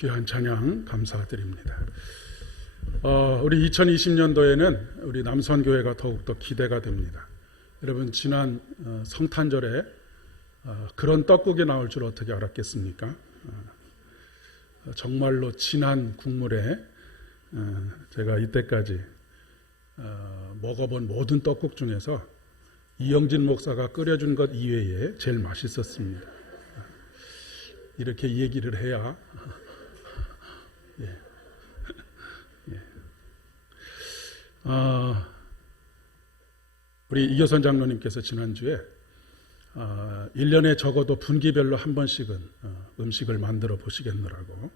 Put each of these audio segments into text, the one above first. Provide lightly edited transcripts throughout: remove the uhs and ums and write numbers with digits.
귀한 찬양 감사드립니다. 우리 2020년도에는 우리 남선교회가 더욱더 기대가 됩니다. 여러분, 지난 성탄절에 그런 떡국이 나올 줄 어떻게 알았겠습니까? 정말로 진한 국물에 제가 이때까지 먹어본 모든 떡국 중에서 이영진 목사가 끓여준 것 이외에 제일 맛있었습니다. 이렇게 얘기를 해야 우리 이교선 장로님께서 지난주에 1년에 적어도 분기별로 한 번씩은 음식을 만들어 보시겠노라고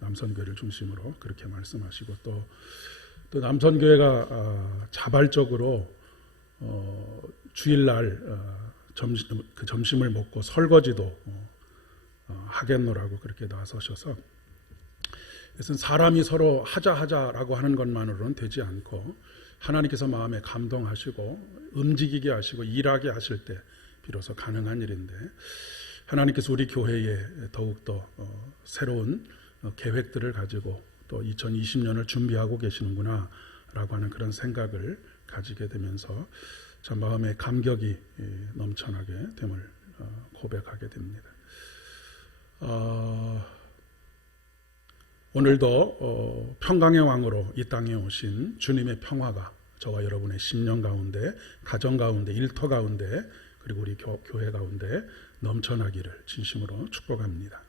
남선교회를 중심으로 그렇게 말씀하시고, 또 남선교회가 자발적으로 주일날 점심을 먹고 설거지도 하겠노라고 그렇게 나서셔서, 그것은 사람이 서로 하자라고 하는 것만으로는 되지 않고 하나님께서 마음에 감동하시고 움직이게 하시고 일하게 하실 때 비로소 가능한 일인데, 하나님께서 우리 교회에 더욱더 새로운 계획들을 가지고 또 2020년을 준비하고 계시는구나 라고 하는 그런 생각을 가지게 되면서 참 마음에 감격이 넘쳐나게 됨을 고백하게 됩니다. 오늘도 평강의 왕으로 이 땅에 오신 주님의 평화가 저와 여러분의 심령 가운데, 가정 가운데, 일터 가운데, 그리고 우리 교회 가운데 넘쳐나기를 진심으로 축복합니다.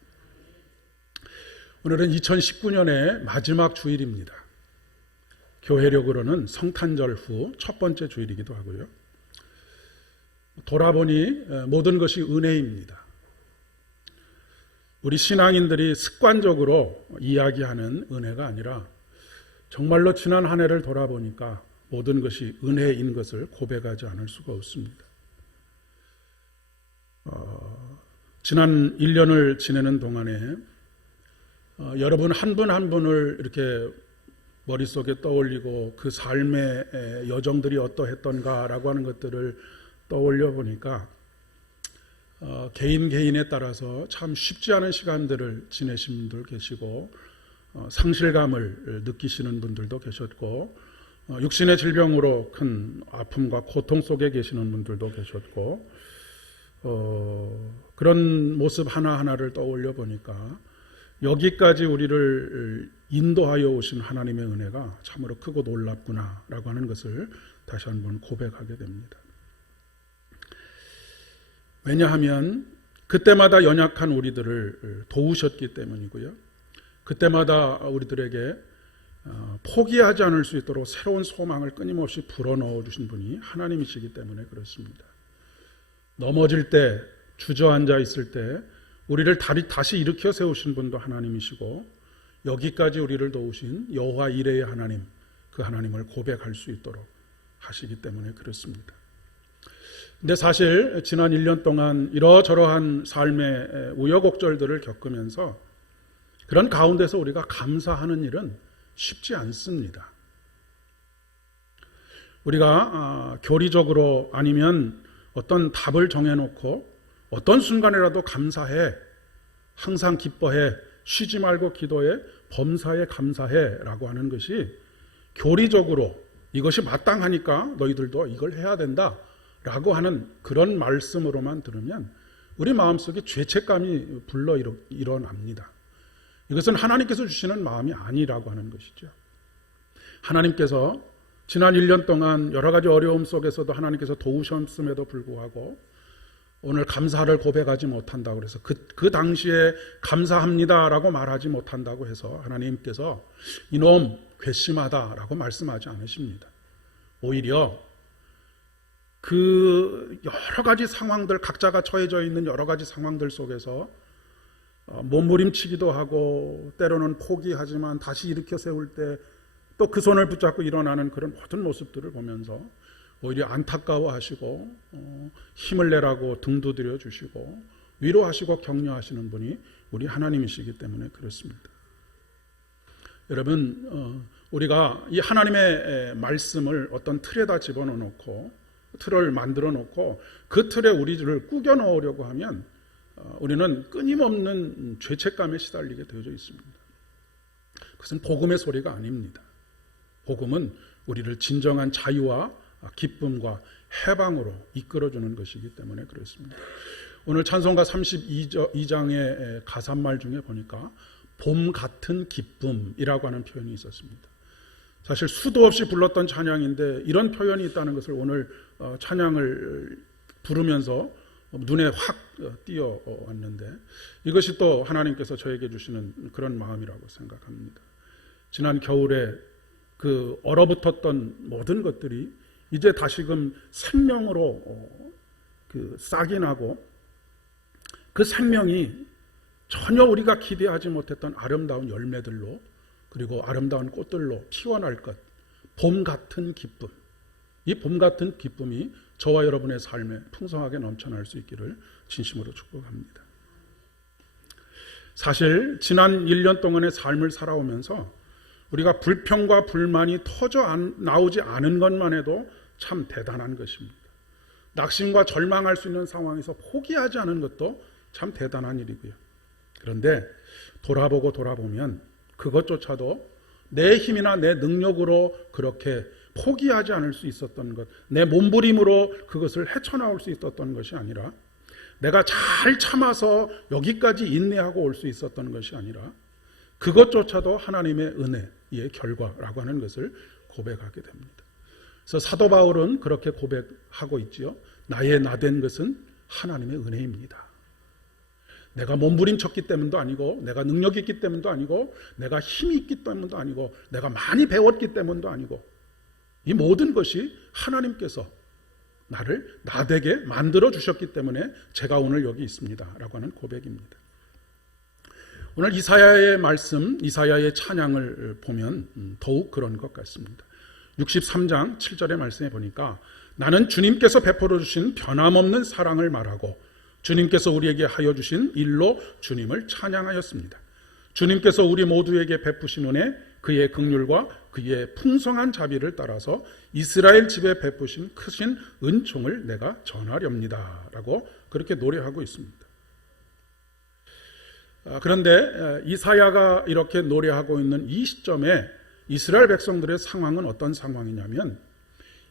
오늘은 2019년의 마지막 주일입니다. 교회력으로는 성탄절 후 첫 번째 주일이기도 하고요. 돌아보니 모든 것이 은혜입니다. 우리 신앙인들이 습관적으로 이야기하는 은혜가 아니라 정말로 지난 한 해를 돌아보니까 모든 것이 은혜인 것을 고백하지 않을 수가 없습니다. 지난 1년을 지내는 동안에 여러분 한 분 한 분을 이렇게 머릿속에 떠올리고 그 삶의 여정들이 어떠했던가라고 하는 것들을 떠올려 보니까 개인에 따라서 참 쉽지 않은 시간들을 지내신 분들 계시고, 상실감을 느끼시는 분들도 계셨고, 육신의 질병으로 큰 아픔과 고통 속에 계시는 분들도 계셨고, 그런 모습 하나하나를 떠올려 보니까 여기까지 우리를 인도하여 오신 하나님의 은혜가 참으로 크고 놀랍구나 라고 하는 것을 다시 한번 고백하게 됩니다. 왜냐하면 그때마다 연약한 우리들을 도우셨기 때문이고요. 그때마다 우리들에게 포기하지 않을 수 있도록 새로운 소망을 끊임없이 불어넣어 주신 분이 하나님이시기 때문에 그렇습니다. 넘어질 때, 주저앉아 있을 때 우리를 다시 일으켜 세우신 분도 하나님이시고, 여기까지 우리를 도우신 여호와 이레의 하나님, 그 하나님을 고백할 수 있도록 하시기 때문에 그렇습니다. 근데 사실 지난 1년 동안 이러저러한 삶의 우여곡절들을 겪으면서 그런 가운데서 우리가 감사하는 일은 쉽지 않습니다. 우리가 교리적으로 아니면 어떤 답을 정해놓고 어떤 순간이라도 감사해, 항상 기뻐해, 쉬지 말고 기도해, 범사에 감사해 라고 하는 것이 교리적으로 이것이 마땅하니까 너희들도 이걸 해야 된다 라고 하는 그런 말씀으로만 들으면 우리 마음속에 죄책감이 불러 일어납니다. 이것은 하나님께서 주시는 마음이 아니라고 하는 것이죠. 하나님께서 지난 1년 동안 여러 가지 어려움 속에서도 하나님께서 도우셨음에도 불구하고 오늘 감사를 고백하지 못한다고 해서 그 당시에 감사합니다라고 말하지 못한다고 해서 하나님께서 이놈 괘씸하다라고 말씀하지 않으십니다. 오히려 그 여러 가지 상황들, 각자가 처해져 있는 여러 가지 상황들 속에서 몸부림치기도 하고 때로는 포기하지만 다시 일으켜 세울 때 또 그 손을 붙잡고 일어나는 그런 모든 모습들을 보면서 오히려 안타까워하시고 힘을 내라고 등 두드려 주시고 위로하시고 격려하시는 분이 우리 하나님이시기 때문에 그렇습니다. 여러분, 우리가 이 하나님의 말씀을 어떤 틀에다 집어넣고 틀을 만들어 놓고 그 틀에 우리를 꾸겨 넣으려고 하면 우리는 끊임없는 죄책감에 시달리게 되어져 있습니다. 그것은 복음의 소리가 아닙니다. 복음은 우리를 진정한 자유와 기쁨과 해방으로 이끌어주는 것이기 때문에 그렇습니다. 오늘 찬송가 32장의 가사말 중에 보니까 봄 같은 기쁨이라고 하는 표현이 있었습니다. 사실 수도 없이 불렀던 찬양인데 이런 표현이 있다는 것을 오늘 찬양을 부르면서 눈에 확 띄어왔는데, 이것이 또 하나님께서 저에게 주시는 그런 마음이라고 생각합니다. 지난 겨울에 그 얼어붙었던 모든 것들이 이제 다시금 생명으로 싹이 나고, 그 생명이 전혀 우리가 기대하지 못했던 아름다운 열매들로, 그리고 아름다운 꽃들로 피어날 것, 봄 같은 기쁨, 이 봄 같은 기쁨이 저와 여러분의 삶에 풍성하게 넘쳐날 수 있기를 진심으로 축복합니다. 사실 지난 1년 동안의 삶을 살아오면서 우리가 불평과 불만이 나오지 않은 것만 해도 참 대단한 것입니다. 낙심과 절망할 수 있는 상황에서 포기하지 않은 것도 참 대단한 일이고요. 그런데 돌아보면 그것조차도 내 힘이나 내 능력으로 그렇게 포기하지 않을 수 있었던 것, 내 몸부림으로 그것을 헤쳐나올 수 있었던 것이 아니라, 내가 잘 참아서 여기까지 인내하고 올 수 있었던 것이 아니라, 그것조차도 하나님의 은혜의 결과라고 하는 것을 고백하게 됩니다. 그래서 사도 바울은 그렇게 고백하고 있지요. 나의 나된 것은 하나님의 은혜입니다. 내가 몸부림쳤기 때문도 아니고, 내가 능력이 있기 때문도 아니고, 내가 힘이 있기 때문도 아니고, 내가 많이 배웠기 때문도 아니고, 이 모든 것이 하나님께서 나를 나되게 만들어 주셨기 때문에 제가 오늘 여기 있습니다 라고 하는 고백입니다. 오늘 이사야의 말씀, 이사야의 찬양을 보면 더욱 그런 것 같습니다. 63장 7절의 말씀에 보니까 나는 주님께서 베풀어 주신 변함없는 사랑을 말하고 주님께서 우리에게 하여 주신 일로 주님을 찬양하였습니다. 주님께서 우리 모두에게 베푸신 은혜, 그의 긍휼과 그의 풍성한 자비를 따라서 이스라엘 집에 베푸신 크신 은총을 내가 전하렵니다 라고 그렇게 노래하고 있습니다. 그런데 이사야가 이렇게 노래하고 있는 이 시점에 이스라엘 백성들의 상황은 어떤 상황이냐면,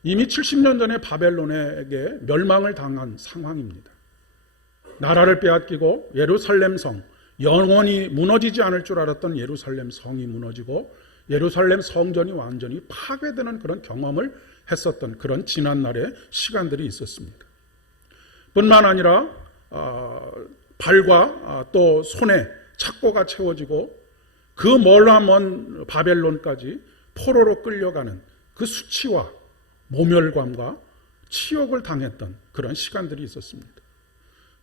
이미 70년 전에 바벨론에게 멸망을 당한 상황입니다. 나라를 빼앗기고 예루살렘 성, 영원히 무너지지 않을 줄 알았던 예루살렘 성이 무너지고 예루살렘 성전이 완전히 파괴되는 그런 경험을 했었던 그런 지난날의 시간들이 있었습니다. 뿐만 아니라 발과 또 손에 착고가 채워지고 그 멀나먼 바벨론까지 포로로 끌려가는 그 수치와 모멸감과 치욕을 당했던 그런 시간들이 있었습니다.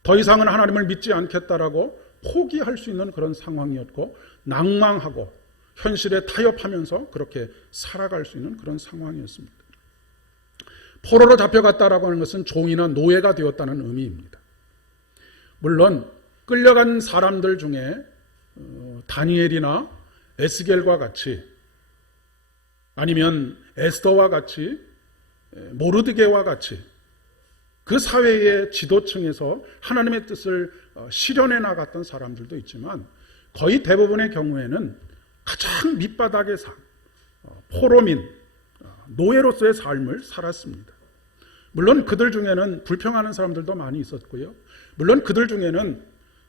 더 이상은 하나님을 믿지 않겠다라고 포기할 수 있는 그런 상황이었고, 낭망하고 현실에 타협하면서 그렇게 살아갈 수 있는 그런 상황이었습니다. 포로로 잡혀갔다라고 하는 것은 종이나 노예가 되었다는 의미입니다. 물론 끌려간 사람들 중에 다니엘이나 에스겔과 같이, 아니면 에스더와 같이, 모르드게와 같이 그 사회의 지도층에서 하나님의 뜻을 실현해 나갔던 사람들도 있지만, 거의 대부분의 경우에는 가장 밑바닥의 삶, 포로민, 노예로서의 삶을 살았습니다. 물론 그들 중에는 불평하는 사람들도 많이 있었고요. 물론 그들 중에는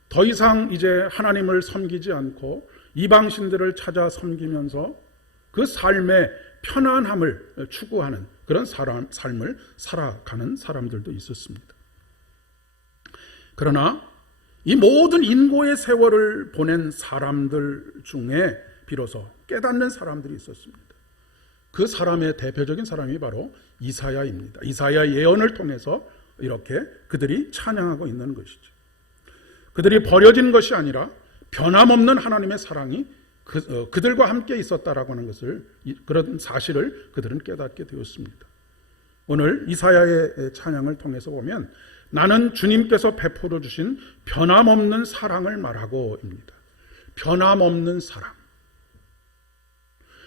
더 이상 이제 하나님을 섬기지 않고 이방신들을 찾아 섬기면서 그 삶의 편안함을 추구하는 그런 삶을 살아가는 사람들도 있었습니다. 그러나 이 모든 인고의 세월을 보낸 사람들 중에 비로소 깨닫는 사람들이 있었습니다. 그 사람의 대표적인 사람이 바로 이사야입니다. 이사야 예언을 통해서 이렇게 그들이 찬양하고 있는 것이죠. 그들이 버려진 것이 아니라 변함없는 하나님의 사랑이 그들과 함께 있었다라고 하는 것을, 그런 사실을 그들은 깨닫게 되었습니다. 오늘 이사야의 찬양을 통해서 보면 나는 주님께서 베풀어 주신 변함없는 사랑을 말하고입니다. 변함없는 사랑.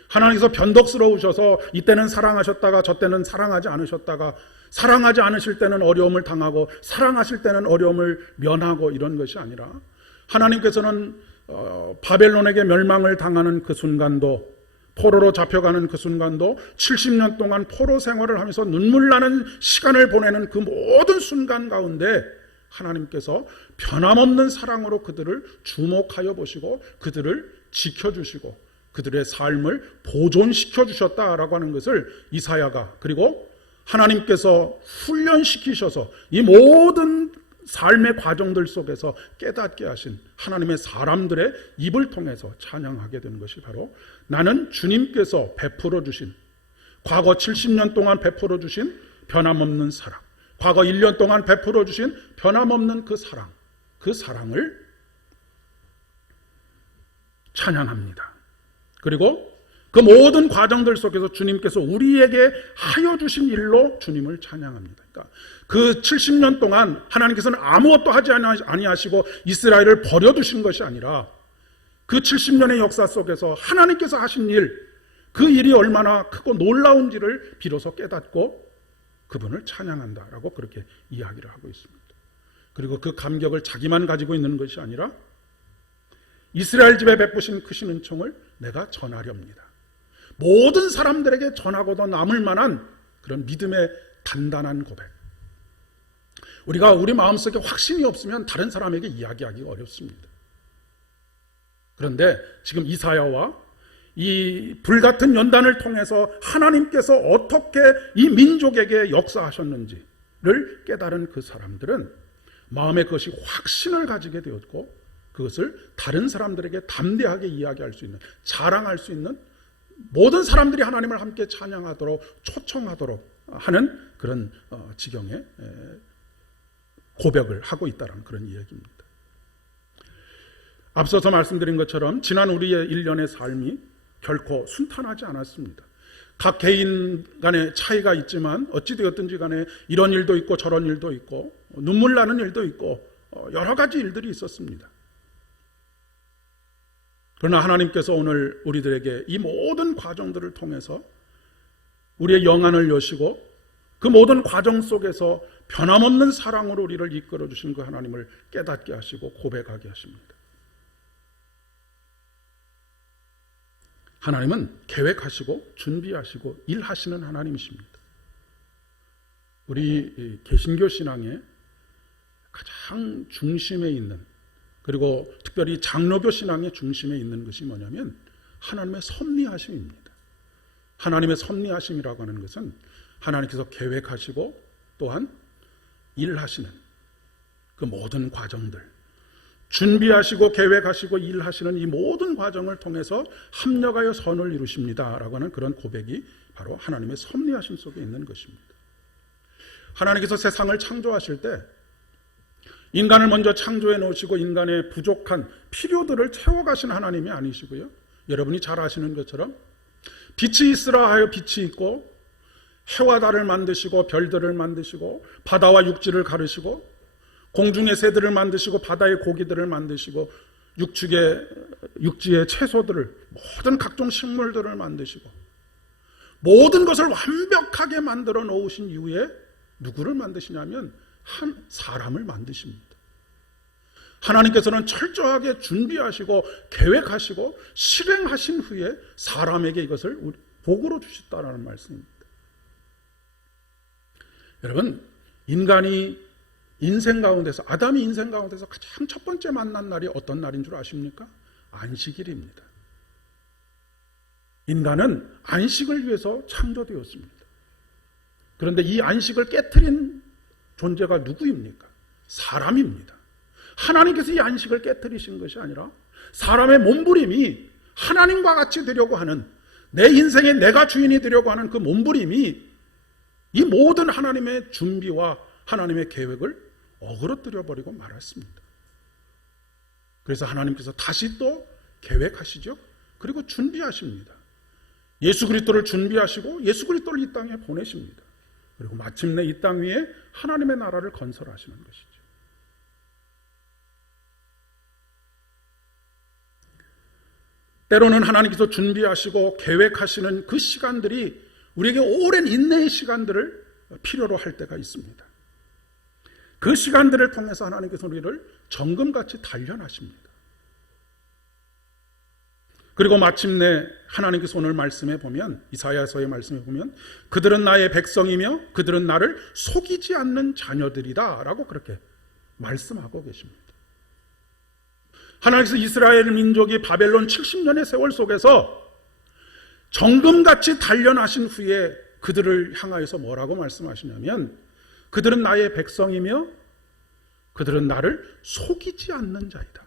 하나님께서 변덕스러우셔서 이때는 사랑하셨다가 저때는 사랑하지 않으셨다가, 사랑하지 않으실 때는 어려움을 당하고 사랑하실 때는 어려움을 면하고 이런 것이 아니라, 하나님께서는 바벨론에게 멸망을 당하는 그 순간도, 포로로 잡혀가는 그 순간도, 70년 동안 포로 생활을 하면서 눈물 나는 시간을 보내는 그 모든 순간 가운데 하나님께서 변함없는 사랑으로 그들을 주목하여 보시고 그들을 지켜주시고 그들의 삶을 보존시켜 주셨다라고 하는 것을 이사야가, 그리고 하나님께서 훈련시키셔서 이 모든 삶의 과정들 속에서 깨닫게 하신 하나님의 사람들의 입을 통해서 찬양하게 되는 것이 바로, 나는 주님께서 베풀어 주신, 과거 70년 동안 베풀어 주신 변함없는 사랑, 과거 1년 동안 베풀어 주신 변함없는 그 사랑, 그 사랑을 찬양합니다. 그리고 그 모든 과정들 속에서 주님께서 우리에게 하여 주신 일로 주님을 찬양합니다. 그러니까 그 70년 동안 하나님께서는 아무것도 하지 아니하시고 이스라엘을 버려두신 것이 아니라 그 70년의 역사 속에서 하나님께서 하신 일, 그 일이 얼마나 크고 놀라운지를 비로소 깨닫고 그분을 찬양한다라고 그렇게 이야기를 하고 있습니다. 그리고 그 감격을 자기만 가지고 있는 것이 아니라 이스라엘 집에 베푸신 크신 은총을 내가 전하렵니다. 모든 사람들에게 전하고도 남을 만한 그런 믿음의 단단한 고백. 우리가 우리 마음속에 확신이 없으면 다른 사람에게 이야기하기가 어렵습니다. 그런데 지금 이사야와 이 불같은 연단을 통해서 하나님께서 어떻게 이 민족에게 역사하셨는지를 깨달은 그 사람들은 마음에 그것이 확신을 가지게 되었고 그것을 다른 사람들에게 담대하게 이야기할 수 있는, 자랑할 수 있는, 모든 사람들이 하나님을 함께 찬양하도록 초청하도록 하는 그런 지경의 고백을 하고 있다는 그런 이야기입니다. 앞서서 말씀드린 것처럼 지난 우리의 일련의 삶이 결코 순탄하지 않았습니다. 각 개인 간의 차이가 있지만 어찌되었든지 간에 이런 일도 있고 저런 일도 있고 눈물 나는 일도 있고 여러 가지 일들이 있었습니다. 그러나 하나님께서 오늘 우리들에게 이 모든 과정들을 통해서 우리의 영안을 여시고 그 모든 과정 속에서 변함없는 사랑으로 우리를 이끌어 주신 그 하나님을 깨닫게 하시고 고백하게 하십니다. 하나님은 계획하시고 준비하시고 일하시는 하나님이십니다. 우리 개신교 신앙의 가장 중심에 있는, 그리고 특별히 장로교 신앙의 중심에 있는 것이 뭐냐면 하나님의 섭리하심입니다. 하나님의 섭리하심이라고 하는 것은 하나님께서 계획하시고 또한 일하시는 그 모든 과정들, 준비하시고 계획하시고 일하시는 이 모든 과정을 통해서 합력하여 선을 이루십니다라고 하는 그런 고백이 바로 하나님의 섭리하심 속에 있는 것입니다. 하나님께서 세상을 창조하실 때 인간을 먼저 창조해 놓으시고 인간의 부족한 필요들을 채워가신 하나님이 아니시고요, 여러분이 잘 아시는 것처럼 빛이 있으라 하여 빛이 있고 해와 달을 만드시고 별들을 만드시고 바다와 육지를 가르시고 공중의 새들을 만드시고 바다의 고기들을 만드시고 육지의 채소들을, 모든 각종 식물들을 만드시고 모든 것을 완벽하게 만들어 놓으신 이후에 누구를 만드시냐면 한 사람을 만드십니다. 하나님께서는 철저하게 준비하시고 계획하시고 실행하신 후에 사람에게 이것을 복으로 주셨다는 말씀입니다. 여러분, 인간이 인생 가운데서, 아담이 인생 가운데서 가장 첫 번째 만난 날이 어떤 날인 줄 아십니까? 안식일입니다. 인간은 안식을 위해서 창조되었습니다. 그런데 이 안식을 깨트린 존재가 누구입니까? 사람입니다. 하나님께서 이 안식을 깨트리신 것이 아니라 사람의 몸부림이 하나님과 같이 되려고 하는, 내 인생에 내가 주인이 되려고 하는 그 몸부림이 이 모든 하나님의 준비와 하나님의 계획을 어그러뜨려 버리고 말았습니다. 그래서 하나님께서 다시 또 계획하시죠. 그리고 준비하십니다. 예수 그리스도를 준비하시고 예수 그리스도를 이 땅에 보내십니다. 그리고 마침내 이 땅 위에 하나님의 나라를 건설하시는 것이죠. 때로는 하나님께서 준비하시고 계획하시는 그 시간들이 우리에게 오랜 인내의 시간들을 필요로 할 때가 있습니다. 그 시간들을 통해서 하나님께서 우리를 정금같이 단련하십니다. 그리고 마침내 하나님께서 오늘 말씀에 보면, 이사야서의 말씀에 보면 그들은 나의 백성이며 그들은 나를 속이지 않는 자녀들이다 라고 그렇게 말씀하고 계십니다. 하나님께서 이스라엘 민족이 바벨론 70년의 세월 속에서 정금같이 단련하신 후에 그들을 향하여서 뭐라고 말씀하시냐면, 그들은 나의 백성이며 그들은 나를 속이지 않는 자이다.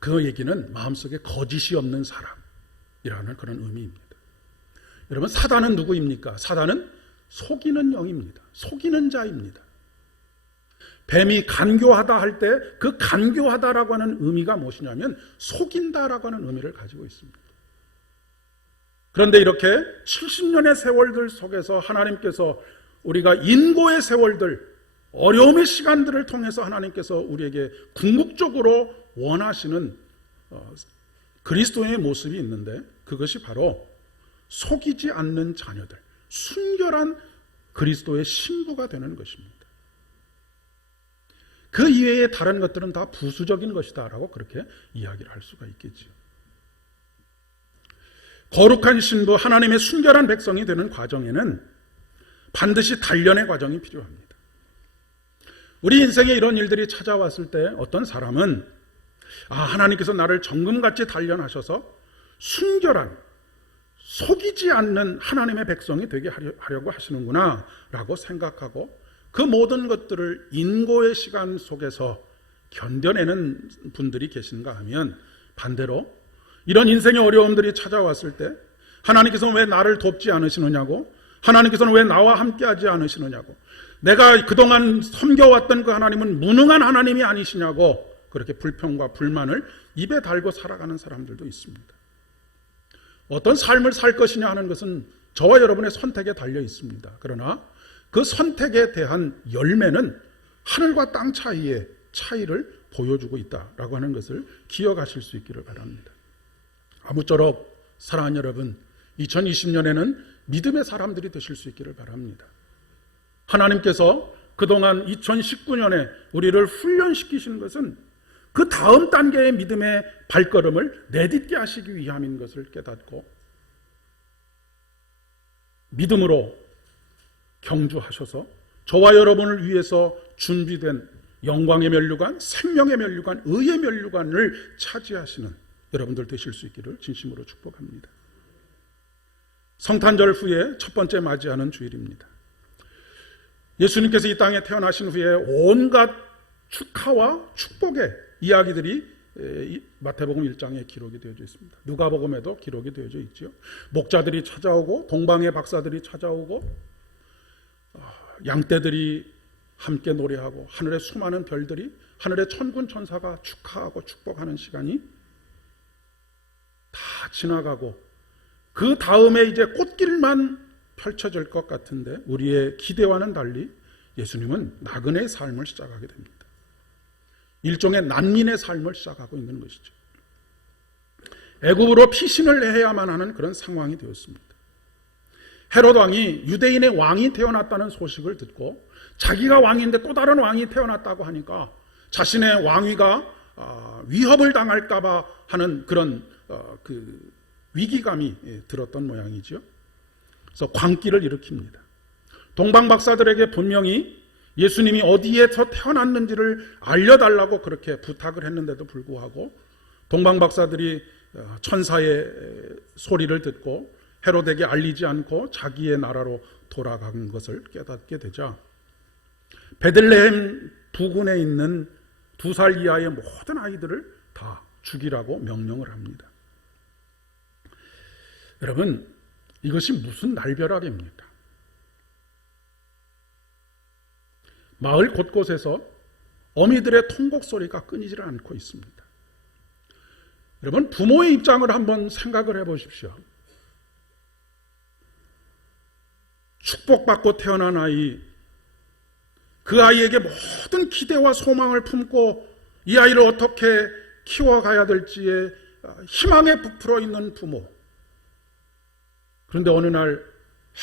그 얘기는 마음속에 거짓이 없는 사람이라는 그런 의미입니다. 여러분, 사단은 누구입니까? 사단은 속이는 영입니다. 속이는 자입니다. 뱀이 간교하다 할 때 그 간교하다라고 하는 의미가 무엇이냐면 속인다라고 하는 의미를 가지고 있습니다. 그런데 이렇게 70년의 세월들 속에서 하나님께서 우리가 인고의 세월들, 어려움의 시간들을 통해서 하나님께서 우리에게 궁극적으로 원하시는 그리스도의 모습이 있는데, 그것이 바로 속이지 않는 자녀들, 순결한 그리스도의 신부가 되는 것입니다. 그 이외의 다른 것들은 다 부수적인 것이다 라고 그렇게 이야기를 할 수가 있겠지요. 거룩한 신부, 하나님의 순결한 백성이 되는 과정에는 반드시 단련의 과정이 필요합니다. 우리 인생에 이런 일들이 찾아왔을 때 어떤 사람은 하나님께서 나를 정금같이 단련하셔서 순결한, 속이지 않는 하나님의 백성이 되게 하려고 하시는구나 라고 생각하고, 그 모든 것들을 인고의 시간 속에서 견뎌내는 분들이 계신가 하면, 반대로 이런 인생의 어려움들이 찾아왔을 때 하나님께서는 왜 나를 돕지 않으시느냐고, 하나님께서는 왜 나와 함께하지 않으시느냐고, 내가 그동안 섬겨왔던 그 하나님은 무능한 하나님이 아니시냐고 그렇게 불평과 불만을 입에 달고 살아가는 사람들도 있습니다. 어떤 삶을 살 것이냐 하는 것은 저와 여러분의 선택에 달려 있습니다. 그러나 그 선택에 대한 열매는 하늘과 땅 사이의 차이를 보여주고 있다라고 하는 것을 기억하실 수 있기를 바랍니다. 아무쪼록 사랑하는 여러분, 2020년에는 믿음의 사람들이 되실 수 있기를 바랍니다. 하나님께서 그동안 2019년에 우리를 훈련시키신 것은 그 다음 단계의 믿음의 발걸음을 내딛게 하시기 위함인 것을 깨닫고 믿음으로 경주하셔서 저와 여러분을 위해서 준비된 영광의 면류관, 생명의 면류관, 의의 면류관을 차지하시는 여러분들 되실 수 있기를 진심으로 축복합니다. 성탄절 후에 첫 번째 맞이하는 주일입니다. 예수님께서 이 땅에 태어나신 후에 온갖 축하와 축복의 이야기들이 마태복음 1장에 기록이 되어져 있습니다. 누가복음에도 기록이 되어져 있죠. 목자들이 찾아오고 동방의 박사들이 찾아오고 양떼들이 함께 노래하고 하늘의 수많은 별들이, 하늘의 천군 천사가 축하하고 축복하는 시간이 다 지나가고 그 다음에 이제 꽃길만 펼쳐질 것 같은데 우리의 기대와는 달리 예수님은 나그네의 삶을 시작하게 됩니다. 일종의 난민의 삶을 시작하고 있는 것이죠. 애굽으로 피신을 해야만 하는 그런 상황이 되었습니다. 헤롯 왕이 유대인의 왕이 태어났다는 소식을 듣고 자기가 왕인데 또 다른 왕이 태어났다고 하니까 자신의 왕위가 위협을 당할까 봐 하는 그런 그 위기감이 들었던 모양이죠. 그래서 광기를 일으킵니다. 동방 박사들에게 분명히 예수님이 어디에서 태어났는지를 알려달라고 그렇게 부탁을 했는데도 불구하고 동방 박사들이 천사의 소리를 듣고 헤롯에게 알리지 않고 자기의 나라로 돌아간 것을 깨닫게 되자 베들레헴 부근에 있는 2살 이하의 모든 아이들을 다 죽이라고 명령을 합니다. 여러분, 이것이 무슨 날벼락입니까? 마을 곳곳에서 어미들의 통곡 소리가 끊이질 않고 있습니다. 여러분, 부모의 입장을 한번 생각을 해보십시오. 축복받고 태어난 아이, 그 아이에게 모든 기대와 소망을 품고 이 아이를 어떻게 키워가야 될지에 희망에 부풀어 있는 부모. 그런데 어느 날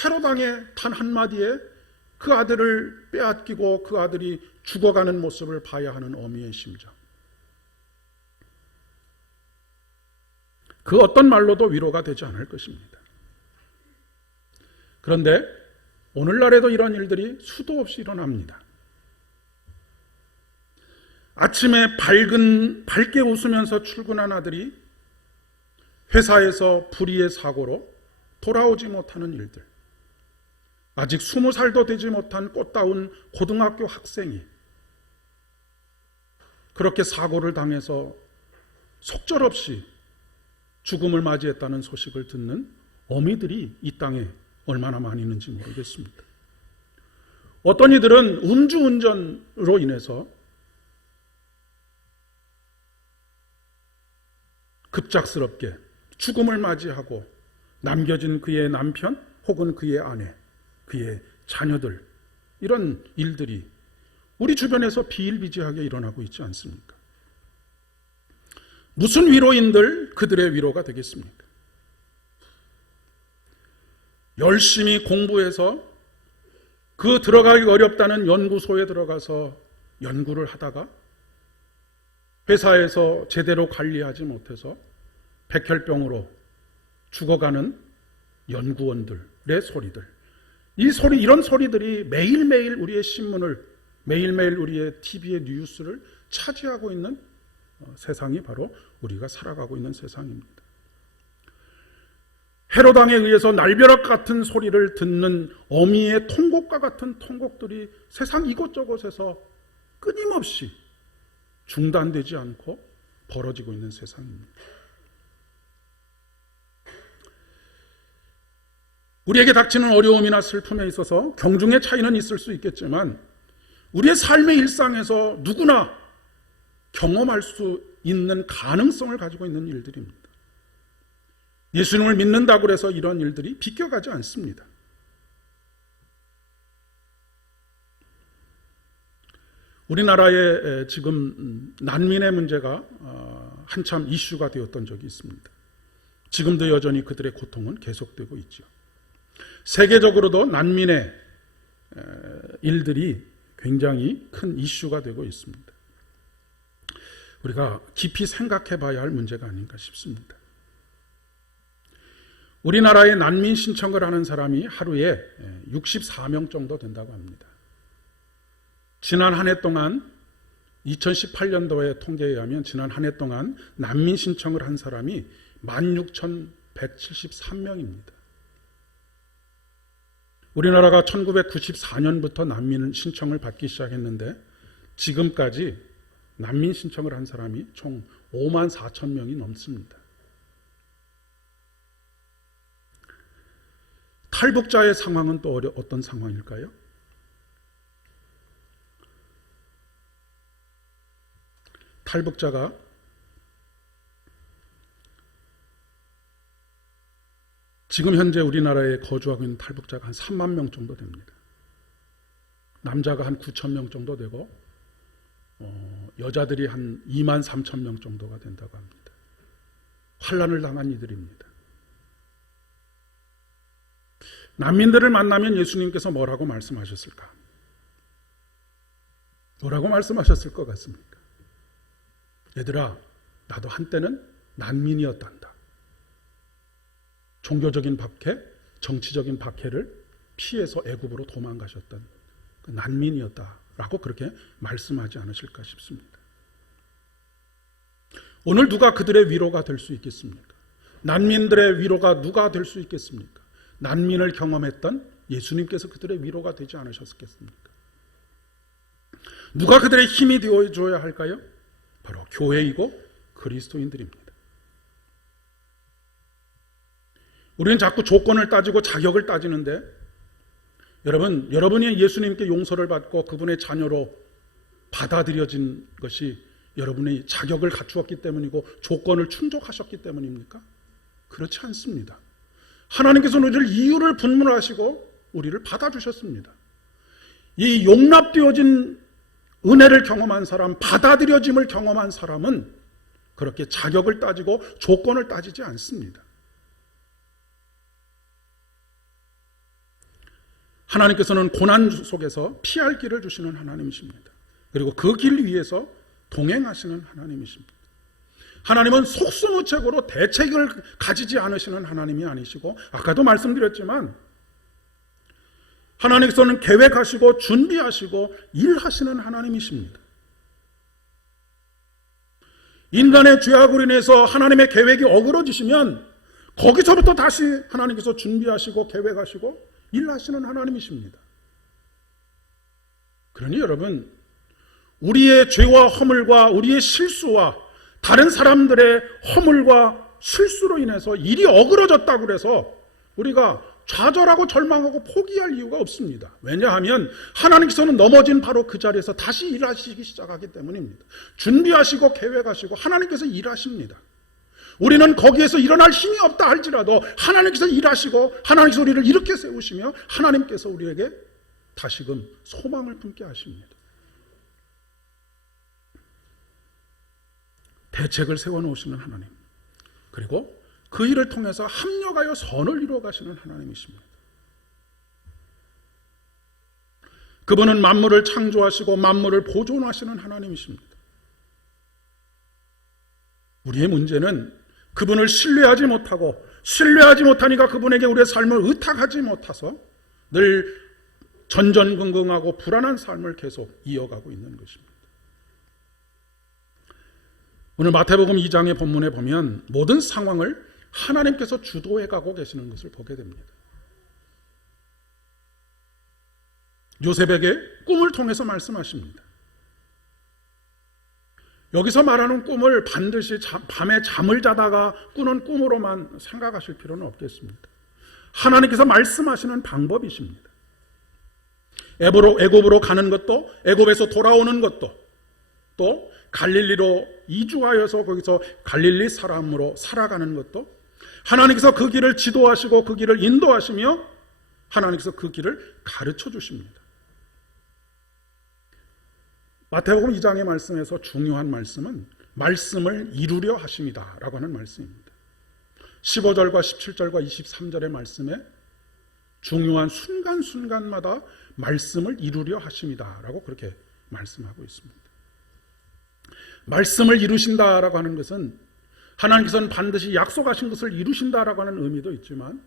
헤롯 왕의 단 한마디에 그 아들을 빼앗기고 그 아들이 죽어가는 모습을 봐야 하는 어미의 심정. 그 어떤 말로도 위로가 되지 않을 것입니다. 그런데 오늘날에도 이런 일들이 수도 없이 일어납니다. 아침에 밝게 웃으면서 출근한 아들이 회사에서 불의의 사고로 돌아오지 못하는 일들, 아직 20살도 되지 못한 꽃다운 고등학교 학생이 그렇게 사고를 당해서 속절없이 죽음을 맞이했다는 소식을 듣는 어미들이 이 땅에 얼마나 많이 있는지 모르겠습니다. 어떤 이들은 음주운전으로 인해서 급작스럽게 죽음을 맞이하고 남겨진 그의 남편 혹은 그의 아내, 그의 자녀들, 이런 일들이 우리 주변에서 비일비재하게 일어나고 있지 않습니까? 무슨 위로인들 그들의 위로가 되겠습니까? 열심히 공부해서 그 들어가기 어렵다는 연구소에 들어가서 연구를 하다가 회사에서 제대로 관리하지 못해서 백혈병으로 죽어가는 연구원들의 소리들, 이런 소리들이 매일매일 우리의 신문을, 매일매일 우리의 TV의 뉴스를 차지하고 있는 세상이 바로 우리가 살아가고 있는 세상입니다. 헤로당에 의해서 날벼락 같은 소리를 듣는 어미의 통곡과 같은 통곡들이 세상 이곳저곳에서 끊임없이 중단되지 않고 벌어지고 있는 세상입니다. 우리에게 닥치는 어려움이나 슬픔에 있어서 경중의 차이는 있을 수 있겠지만 우리의 삶의 일상에서 누구나 경험할 수 있는 가능성을 가지고 있는 일들입니다. 예수님을 믿는다고 해서 이런 일들이 비껴가지 않습니다. 우리나라에 지금 난민의 문제가 한참 이슈가 되었던 적이 있습니다. 지금도 여전히 그들의 고통은 계속되고 있죠. 세계적으로도 난민의 일들이 굉장히 큰 이슈가 되고 있습니다. 우리가 깊이 생각해 봐야 할 문제가 아닌가 싶습니다. 우리나라에 난민 신청을 하는 사람이 하루에 64명 정도 된다고 합니다. 지난 한 해 동안 2018년도의 통계에 의하면 지난 한 해 동안 난민 신청을 한 사람이 16,173명입니다. 우리나라가 1994년부터 난민 신청을 받기 시작했는데 지금까지 난민 신청을 한 사람이 총 5만 4천 명이 넘습니다. 탈북자의 상황은 또 어떤 상황일까요? 탈북자가 지금 현재 우리나라에 거주하고 있는 탈북자가 한 3만 명 정도 됩니다. 남자가 한 9천 명 정도 되고 여자들이 한 2만 3천 명 정도가 된다고 합니다. 환난을 당한 이들입니다. 난민들을 만나면 예수님께서 뭐라고 말씀하셨을까? 뭐라고 말씀하셨을 것 같습니까? 얘들아, 나도 한때는 난민이었단다. 종교적인 박해, 정치적인 박해를 피해서 애굽으로 도망가셨던 그 난민이었다라고 그렇게 말씀하지 않으실까 싶습니다. 오늘 누가 그들의 위로가 될 수 있겠습니까? 난민들의 위로가 누가 될 수 있겠습니까? 난민을 경험했던 예수님께서 그들의 위로가 되지 않으셨겠습니까? 누가 그들의 힘이 되어줘야 할까요? 바로 교회이고 그리스도인들입니다. 우리는 자꾸 조건을 따지고 자격을 따지는데 여러분이 예수님께 용서를 받고 그분의 자녀로 받아들여진 것이 여러분의 자격을 갖추었기 때문이고 조건을 충족하셨기 때문입니까? 그렇지 않습니다. 하나님께서는 우리를 이유를 분문하시고 우리를 받아주셨습니다. 이 용납되어진 은혜를 경험한 사람, 받아들여짐을 경험한 사람은 그렇게 자격을 따지고 조건을 따지지 않습니다. 하나님께서는 고난 속에서 피할 길을 주시는 하나님이십니다. 그리고 그 길 위에서 동행하시는 하나님이십니다. 하나님은 속수무책으로 대책을 가지지 않으시는 하나님이 아니시고, 아까도 말씀드렸지만 하나님께서는 계획하시고 준비하시고 일하시는 하나님이십니다. 인간의 죄악으로 인해서 하나님의 계획이 어그러지시면 거기서부터 다시 하나님께서 준비하시고 계획하시고 일하시는 하나님이십니다. 그러니 여러분, 우리의 죄와 허물과 우리의 실수와 다른 사람들의 허물과 실수로 인해서 일이 어그러졌다고 해서 우리가 좌절하고 절망하고 포기할 이유가 없습니다. 왜냐하면 하나님께서는 넘어진 바로 그 자리에서 다시 일하시기 시작하기 때문입니다. 준비하시고 계획하시고 하나님께서 일하십니다. 우리는 거기에서 일어날 힘이 없다 할지라도 하나님께서 일하시고 하나님께서 우리를 이렇게 세우시며 하나님께서 우리에게 다시금 소망을 품게 하십니다. 대책을 세워놓으시는 하나님, 그리고 그 일을 통해서 합력하여 선을 이루어 가시는 하나님이십니다. 그분은 만물을 창조하시고 만물을 보존하시는 하나님이십니다. 우리의 문제는 그분을 신뢰하지 못하고, 신뢰하지 못하니까 그분에게 우리의 삶을 의탁하지 못해서 늘 전전긍긍하고 불안한 삶을 계속 이어가고 있는 것입니다. 오늘 마태복음 2장의 본문에 보면 모든 상황을 하나님께서 주도해 가고 계시는 것을 보게 됩니다. 요셉에게 꿈을 통해서 말씀하십니다. 여기서 말하는 꿈을 반드시 밤에 잠을 자다가 꾸는 꿈으로만 생각하실 필요는 없겠습니다. 하나님께서 말씀하시는 방법이십니다. 애굽으로 가는 것도, 애굽에서 돌아오는 것도, 또 갈릴리로 이주하여서 거기서 갈릴리 사람으로 살아가는 것도 하나님께서 그 길을 지도하시고 그 길을 인도하시며 하나님께서 그 길을 가르쳐 주십니다. 마태복음 2장의 말씀에서 중요한 말씀은 말씀을 이루려 하심이다 라고 하는 말씀입니다. 15절과 17절과 23절의 말씀에 중요한 순간순간마다 말씀을 이루려 하심이다 라고 그렇게 말씀하고 있습니다. 말씀을 이루신다라고 하는 것은 하나님께서는 반드시 약속하신 것을 이루신다라고 하는 의미도 있지만,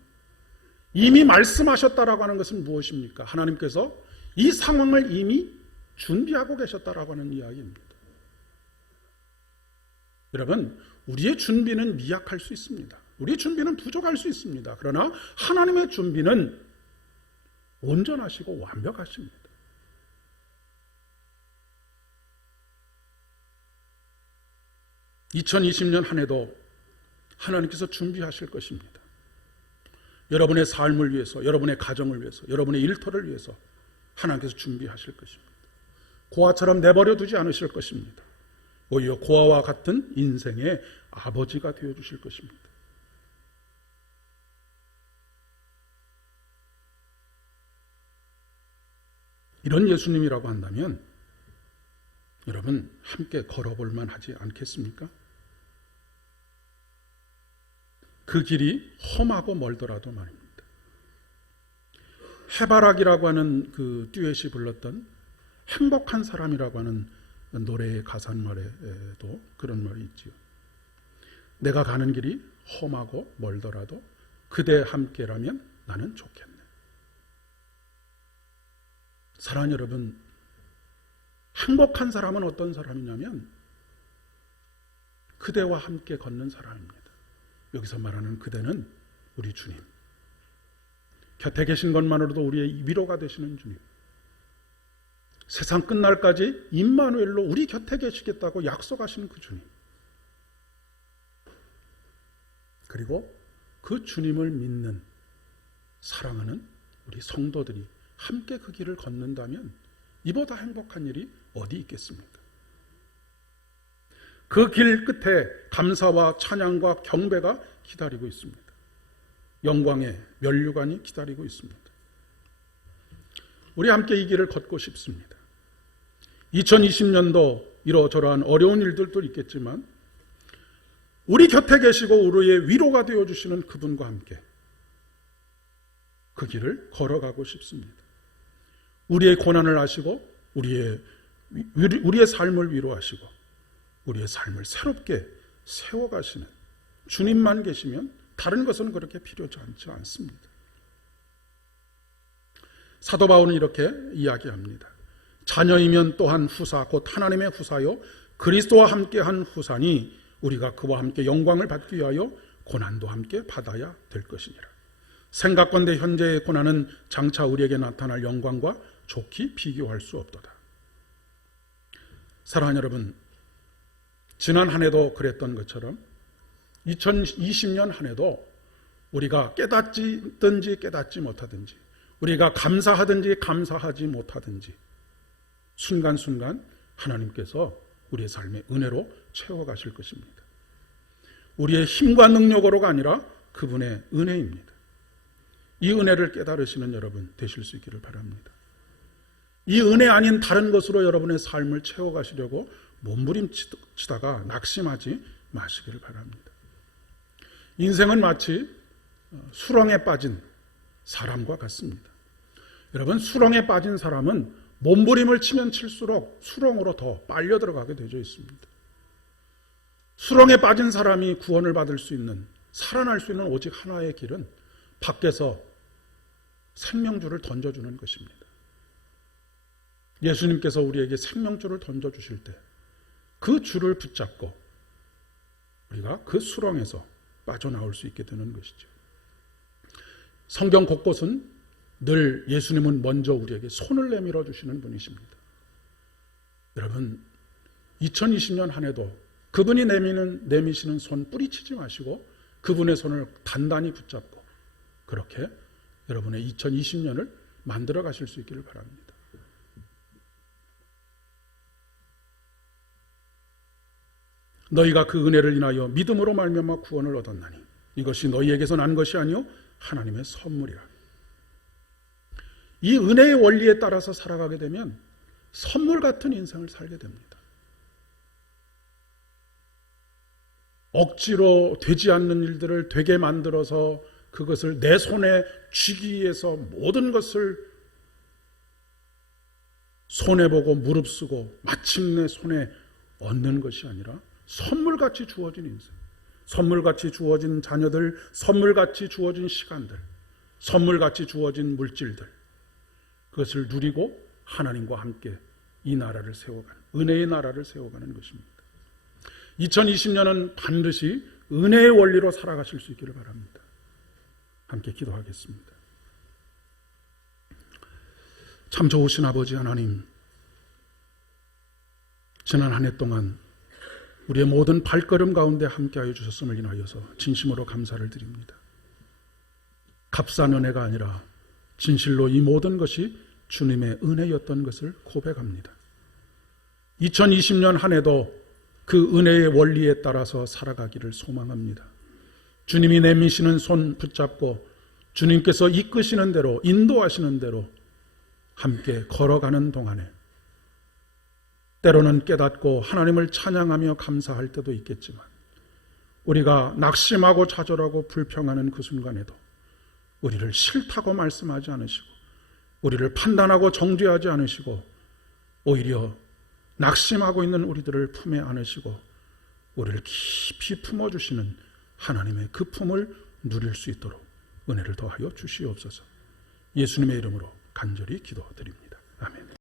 이미 말씀하셨다라고 하는 것은 무엇입니까? 하나님께서 이 상황을 이미 준비하고 계셨다라고 하는 이야기입니다. 여러분, 우리의 준비는 미약할 수 있습니다. 우리의 준비는 부족할 수 있습니다. 그러나 하나님의 준비는 온전하시고 완벽하십니다. (2020년) 한 해도 하나님께서 준비하실 것입니다. 여러분의 삶을 위해서, 여러분의 가정을 위해서, 여러분의 일터를 위해서 하나님께서 준비하실 것입니다. 고아처럼 내버려 두지 않으실 것입니다. 오히려 고아와 같은 인생의 아버지가 되어주실 것입니다. 이런 예수님이라고 한다면 여러분 함께 걸어볼 만하지 않겠습니까? 그 길이 험하고 멀더라도 말입니다. 해바라기라고 하는 그 듀엣이 불렀던 행복한 사람이라고 하는 노래의 가사말에도 그런 말이 있지요. 내가 가는 길이 험하고 멀더라도 그대 함께라면 나는 좋겠네. 사랑하는 여러분, 행복한 사람은 어떤 사람이냐면 그대와 함께 걷는 사람입니다. 여기서 말하는 그대는 우리 주님, 곁에 계신 것만으로도 우리의 위로가 되시는 주님, 세상 끝날까지 임마누엘로 우리 곁에 계시겠다고 약속하시는 그 주님, 그리고 그 주님을 믿는 사랑하는 우리 성도들이 함께 그 길을 걷는다면 이보다 행복한 일이 어디 있겠습니까? 그 길 끝에 감사와 찬양과 경배가 기다리고 있습니다. 영광의 면류관이 기다리고 있습니다. 우리 함께 이 길을 걷고 싶습니다. 2020년도 이러저러한 어려운 일들도 있겠지만 우리 곁에 계시고 우리의 위로가 되어주시는 그분과 함께 그 길을 걸어가고 싶습니다. 우리의 고난을 아시고 우리의 삶을 위로하시고 우리의 삶을 새롭게 세워가시는 주님만 계시면 다른 것은 그렇게 필요치 않습니다. 사도 바울은 이렇게 이야기합니다. 자녀이면 또한 후사 곧 하나님의 후사요 그리스도와 함께한 후사니 우리가 그와 함께 영광을 받기 위하여 고난도 함께 받아야 될 것이니라. 생각건대 현재의 고난은 장차 우리에게 나타날 영광과 좋게 비교할 수 없도다. 사랑하는 여러분, 지난 한 해도 그랬던 것처럼 2020년 한 해도 우리가 깨닫든지 깨닫지 못하든지, 우리가 감사하든지 감사하지 못하든지 순간순간 하나님께서 우리의 삶의 은혜로 채워가실 것입니다. 우리의 힘과 능력으로가 아니라 그분의 은혜입니다. 이 은혜를 깨달으시는 여러분 되실 수 있기를 바랍니다. 이 은혜 아닌 다른 것으로 여러분의 삶을 채워가시려고 몸부림치다가 낙심하지 마시기를 바랍니다. 인생은 마치 수렁에 빠진 사람과 같습니다. 여러분, 수렁에 빠진 사람은 몸부림을 치면 칠수록 수렁으로 더 빨려 들어가게 되어 있습니다. 수렁에 빠진 사람이 구원을 받을 수 있는, 살아날 수 있는 오직 하나의 길은 밖에서 생명줄을 던져주는 것입니다. 예수님께서 우리에게 생명줄을 던져주실 때 그 줄을 붙잡고 우리가 그 수렁에서 빠져나올 수 있게 되는 것이죠. 성경 곳곳은 늘 예수님은 먼저 우리에게 손을 내밀어 주시는 분이십니다. 여러분, 2020년 한 해도 그분이 내미시는 손 뿌리치지 마시고 그분의 손을 단단히 붙잡고 그렇게 여러분의 2020년을 만들어 가실 수 있기를 바랍니다. 너희가 그 은혜를 인하여 믿음으로 말미암아 구원을 얻었나니 이것이 너희에게서 난 것이 아니요 하나님의 선물이라. 이 은혜의 원리에 따라서 살아가게 되면 선물 같은 인생을 살게 됩니다. 억지로 되지 않는 일들을 되게 만들어서 그것을 내 손에 쥐기 위해서 모든 것을 손해보고 무릅쓰고 마침내 손에 얻는 것이 아니라 선물같이 주어진 인생, 선물같이 주어진 자녀들, 선물같이 주어진 시간들, 선물같이 주어진 물질들, 그것을 누리고 하나님과 함께 이 나라를 세워가는, 은혜의 나라를 세워가는 것입니다. 2020년은 반드시 은혜의 원리로 살아가실 수 있기를 바랍니다. 함께 기도하겠습니다. 참 좋으신 아버지 하나님, 지난 한 해 동안 우리의 모든 발걸음 가운데 함께하여 주셨음을 인하여서 진심으로 감사를 드립니다. 값싼 은혜가 아니라 진실로 이 모든 것이 주님의 은혜였던 것을 고백합니다. 2020년 한 해도 그 은혜의 원리에 따라서 살아가기를 소망합니다. 주님이 내미시는 손 붙잡고 주님께서 이끄시는 대로, 인도하시는 대로 함께 걸어가는 동안에 때로는 깨닫고 하나님을 찬양하며 감사할 때도 있겠지만 우리가 낙심하고 좌절하고 불평하는 그 순간에도 우리를 싫다고 말씀하지 않으시고 우리를 판단하고 정죄하지 않으시고 오히려 낙심하고 있는 우리들을 품에 안으시고 우리를 깊이 품어주시는 하나님의 그 품을 누릴 수 있도록 은혜를 더하여 주시옵소서. 예수님의 이름으로 간절히 기도드립니다. 아멘.